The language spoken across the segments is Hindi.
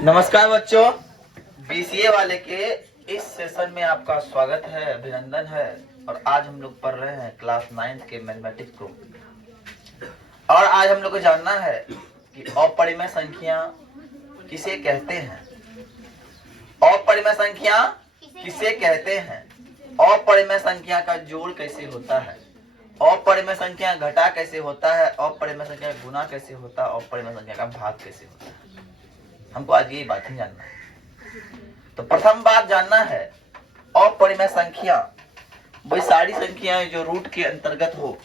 नमस्कार बच्चों, बीसीए वाले के इस सेशन में आपका स्वागत है, अभिनंदन है। और आज हम लोग पढ़ रहे हैं क्लास 9 के मैथमेटिक्स को। और आज हम लोग को जानना है कि अपरिमेय संख्या किसे कहते हैं। अपरिमेय संख्या किसे कहते हैं। अपरिमेय संख्या का जोड़ कैसे होता है, अपरिमेय संख्या घटा कैसे होता है, अपरिमेय संख्या गुना कैसे होता है, अपरिमेय संख्या का भाग कैसे होता है। हमको आज यही बात ही जानना है। तो प्रथम बात जानना है, अपरिमेय संख्या वही सारी संख्याएं जो रूट के अंतर्गत हो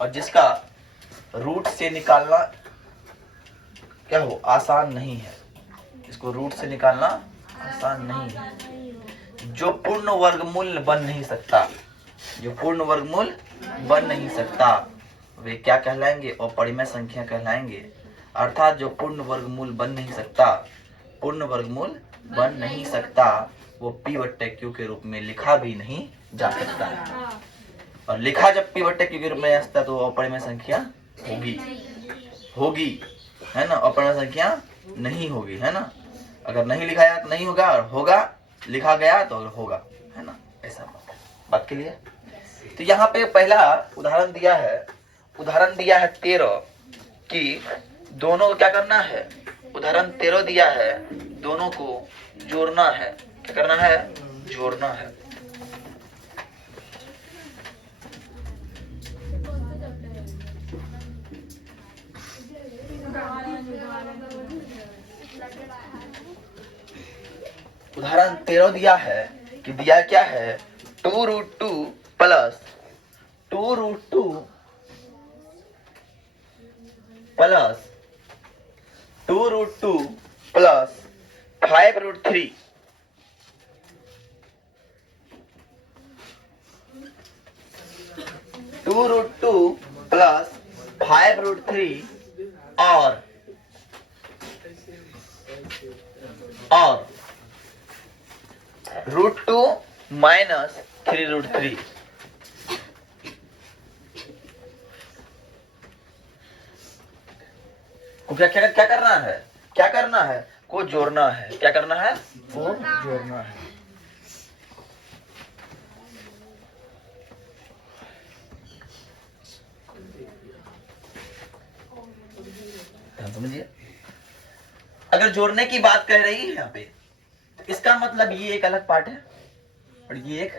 और जिसका रूट से निकालना क्या हो आसान नहीं है। इसको रूट से निकालना आसान नहीं है। जो पूर्ण वर्गमूल बन नहीं सकता, जो पूर्ण वर्गमूल बन नहीं सकता, वे क्या कहलाएंगे? अपरिमेय संख्या कहलाएंगे। अर्थात जो पूर्ण वर्गमूल बन नहीं सकता, पूर्ण वर्गमूल बन नहीं सकता, वो P/Q के रूप में लिखा भी नहीं जा सकता है। और लिखा जब P/Q के रूप में आता तो अपरिमेय संख्या होगी, है ना। अपरिमेय संख्या नहीं होगी, है ना। अगर नहीं लिखा गया तो नहीं होगा, और होगा लिखा गया तो होगा, है ना। ऐसा बात के लिए तो यहाँ पे पहला उदाहरण दिया है 13 कि दोनों को क्या करना है। उदाहरण 13 दिया है, दोनों को जोड़ना है। क्या करना है? जोड़ना है। उदाहरण 13 दिया है कि दिया क्या है, 2√2 प्लस 2√2 प्लस 2√2 प्लस 5√3 2√2 प्लस 5√3 और √2 माइनस 3√3। को क्या करना है? क्या करना है? को जोड़ना है। क्या करना है? को जोड़ना है। समझिए, अगर जोड़ने की बात कर रही है यहाँ पे, तो इसका मतलब ये एक अलग पार्ट है और ये एक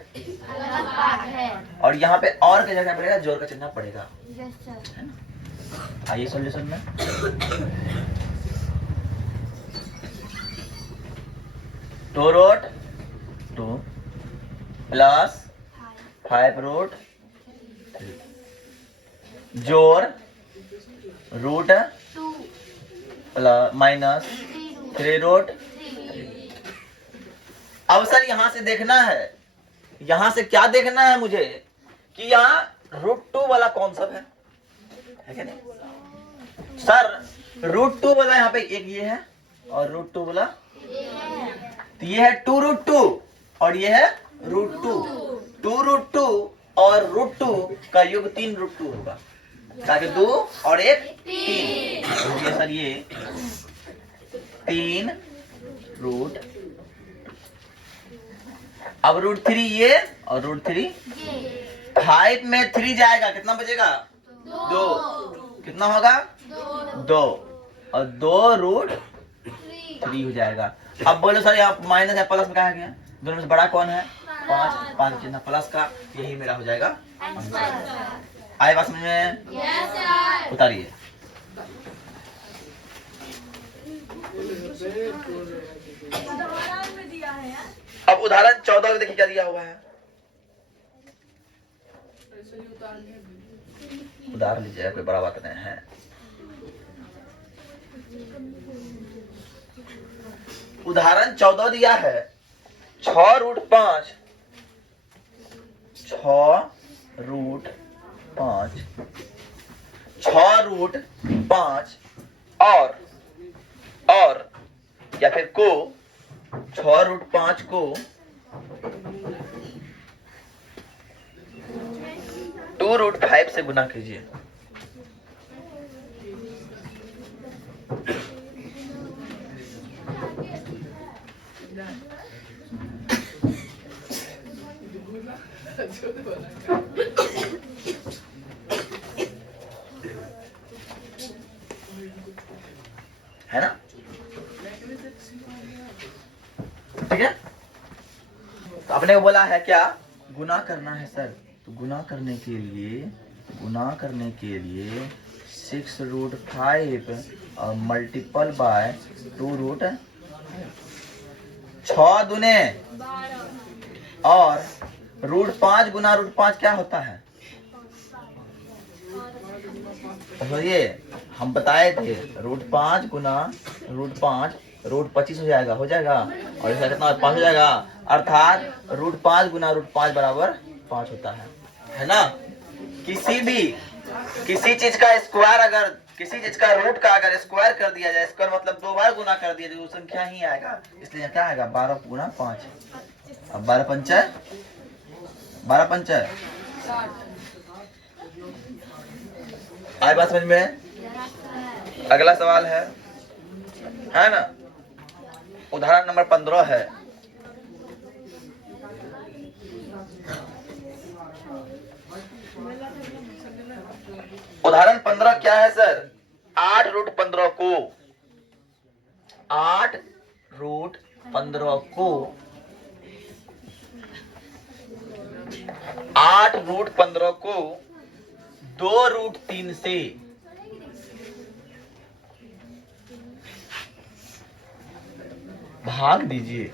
अलग पार्ट है, और यहाँ पे और की जगह पड़ेगा जोड़ का चिन्ह पड़ेगा, है ना। आइए सॉल्यूशन में। 2√2 प्लस 5√3 जोड़ √2 प्लस माइनस 3√3। अब सर यहाँ से देखना है, यहाँ से क्या देखना है मुझे कि यहाँ √2 वाला कौन सा है क्या नहीं? सर √2 वाला यहाँ पे एक ये है और √2 वाला तो ये है 2√2 और ये है √2। 2√2 और √2 का योग 3√2 होगा, ताकि 2 और 1 3। सर ये 3√। अब √3 ये और √3 5 में 3 जाएगा, कितना बचेगा? 2। कितना होगा? 2 और 2√3 हो जाएगा। अब बोलो सर यहाँ माइनस है प्लस में क्या है गया? दोनों में से बड़ा कौन है? 5 चिन्ह प्लस का, यही मेरा हो जाएगा आंसर। आए बात समझ में? उतारिए। अब उदाहरण 14 को देखिए क्या दिया हुआ है। उदाहरण लीजिए, कोई बड़ा बात नहीं है। उदाहरण 14 दिया है 6√5 और या फिर को 6√5 को 2√5 से गुना कीजिए। है ना? ठीक है, तो आपने बोला है क्या, गुना करना है सर। तो गुना करने के लिए 6√5 और मल्टीपल बाय 2√, 6 दूने और √5 गुना √5 क्या होता है? तो ये हम बताए थे, √5 गुना √5 √25 हो जाएगा और इसका कितना 5 हो जाएगा, अर्थात √5 गुना √5 बराबर 5 होता है ना? किसी चीज का स्क्वायर, अगर किसी चीज का रूट का अगर स्क्वायर कर दिया जाए, स्क्वायर मतलब 2 बार गुना कर दिया जाए, वो संख्या ही आएगा। इसलिए क्या आएगा, 12 गुना 5। अब 12 पंचे आए बात समझ में? अगला सवाल है ना? उदाहरण नंबर 15 है। उदाहरण 15 क्या है सर? 8√15 को 8√15 को 2√3 से भाग दीजिए।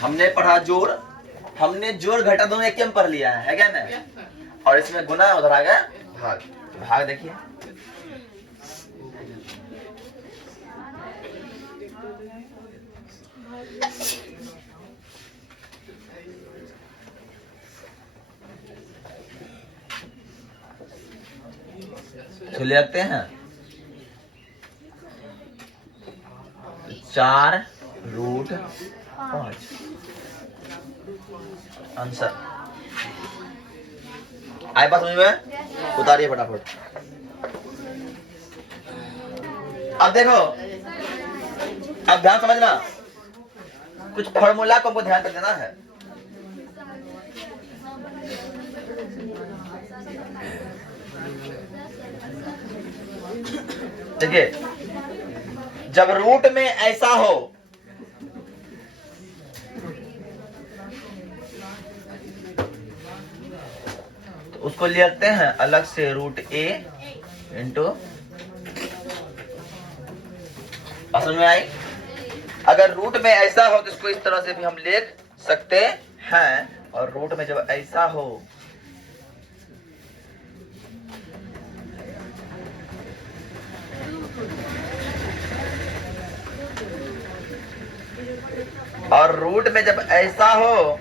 हमने पढ़ा जोड़, हमने जोड़ घटा दोनों एक में पढ़ लिया है क्या ना? और इसमें गुना उधर आ गया भाग। भाग देखिए, तो लेते हैं 4√5 आंसर। आए बात समझ में? उतारिए फटाफट। अब देखो, अब ध्यान समझना, कुछ फॉर्मूला को हमको ध्यान कर देना है। देखिए, जब रूट में ऐसा हो तो उसको लिखते हैं अलग से √a इंटू, समझ में आई? अगर रूट में ऐसा हो तो इसको इस तरह से भी हम लिख सकते हैं, और रूट में जब ऐसा हो और रूट में जब ऐसा हो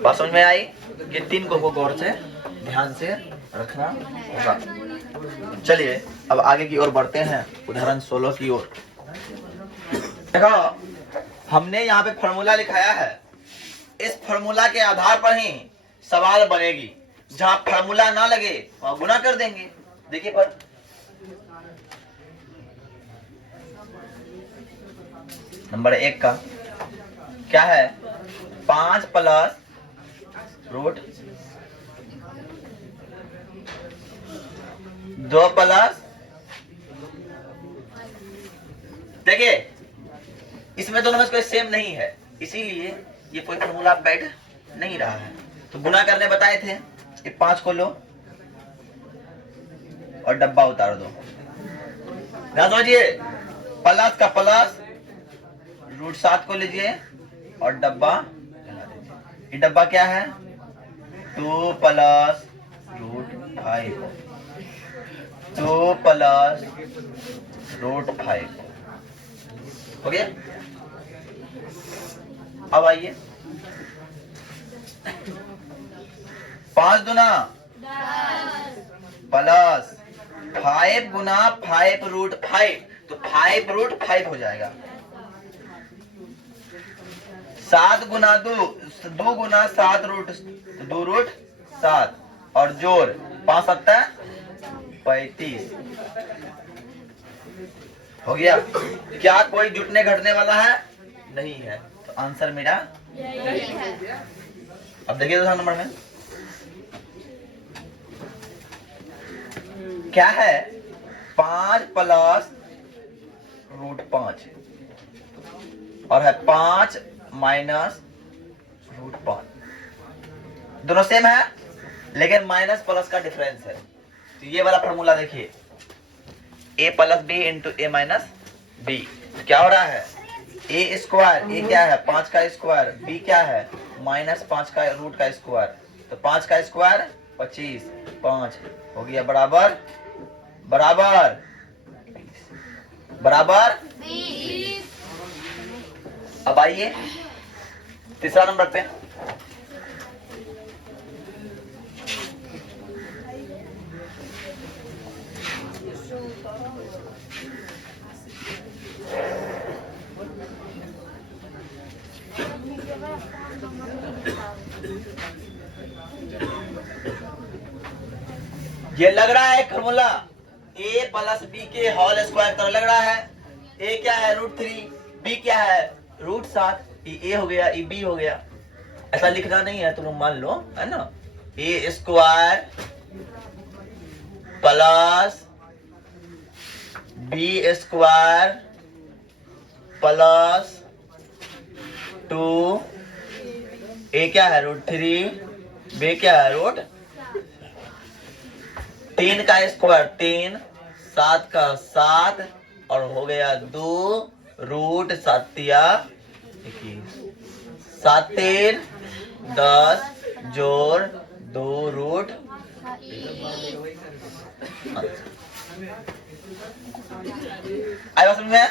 बात समझ में आई? ये 3 को गौर से ध्यान से रखना होगा। चलिए अब आगे की ओर बढ़ते हैं, उदाहरण 16 की ओर। देखो, हमने यहाँ पे फॉर्मूला लिखाया है, इस फॉर्मूला के आधार पर ही सवाल बनेगी। जहां फॉर्मूला ना लगे वहां गुना कर देंगे। देखिए पर नंबर 1 का क्या है, 5 प्लस √2 प्लस, देखिए इसमें दोनों में कोई सेम नहीं है, इसीलिए ये कोई फॉर्मूला बैठ नहीं रहा है। तो गुना करने बताए थे, ये 5 को लो और डब्बा उतार दो। ध्यान समझिए, प्लस का प्लस, √7 को लीजिए और डब्बा चला दीजिए। ये डब्बा क्या है, 2 प्लस √5, 2 प्लस √5 हो गया। अब आइए 5 दुना प्लस 5 गुना 5 रूट 5, तो 5 रूट 5 हो जाएगा। 7 गुना 2 गुना 7 रूट 2 रूट 7 और जोड़ 5 सत्ता 35 हो गया। क्या कोई जुटने घटने वाला है? नहीं है, तो आंसर मेरा यही है। अब देखिए दूसरा नंबर में क्या है, 5 प्लस रूट 5 और है 5 माइनस रूट 5। दोनों सेम है लेकिन माइनस प्लस का डिफरेंस है। तो ये वाला फॉर्मूला देखिए, a plus B into A minus B. क्या हो रहा है, ए स्क्वायर, ए क्या है 5 का स्क्वायर, बी क्या है माइनस 5 का रूट का स्क्वायर, तो 5 का स्क्वायर 25, 5 हो गया बराबर बराबर बराबर 20। अब आइए तीसरा नंबर पे, ये लग रहा है फॉर्मूला a प्लस बी के होल स्क्वायर तरह लग रहा है। a क्या है √3, b क्या है √7, ये a हो गया, ये b हो गया। ऐसा लिखना नहीं है, तुम मान लो, है ना, a square plus b square plus 2, a क्या है √3, b क्या है √3 का स्क्वायर 3, 7 का 7 और हो गया 2 रूट 7 21, 7 3 10 जोड़ 2 रूट। आया समझ में?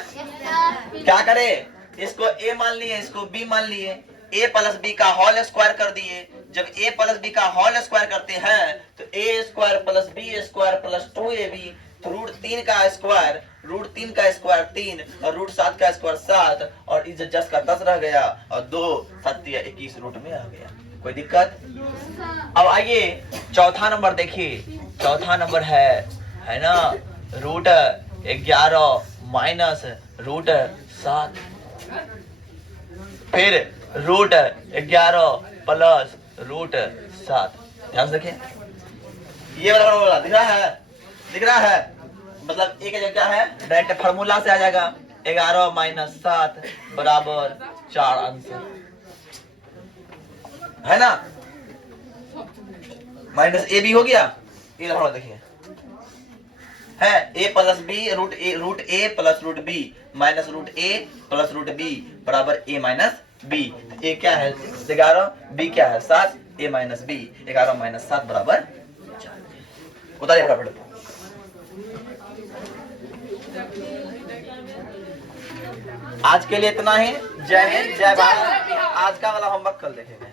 क्या करे, इसको a मान लिए, इसको b मान लिए, a प्लस बी का होल स्क्वायर कर दिए। जब a प्लस बी का होल स्क्वायर करते हैं तो a square plus B square plus 2ab, तो √3 का स्क्वायर, √3 का स्क्वायर 3 और √7 का स्क्वायर 7 और इस 10 का 10 रह गया और 2 7 21 रूट में आ गया। कोई दिक्कत? अब आइए चौथा नंबर देखिए। चौथा नंबर है ना √11 माइनस √7, फिर √11 प्लस √7। ध्यान से देखिए, ये वाला दिख रहा है मतलब एक जगह क्या है, डायरेक्ट फार्मूला से आ जाएगा 11 माइनस 7 बराबर 4 आंसर है ना। माइनस ए बी हो गया, ये थोड़ा देखिए है a plus B root A plus root B minus √a plus √b बराबर a माइनस b। a क्या है 11, b क्या है 7, a माइनस b 11 माइनस 7 बराबर 4। उतारिए फटाफट। आज के लिए इतना ही। जय हिंद, जय भारत। आज का वाला होमवर्क कल देखेंगे।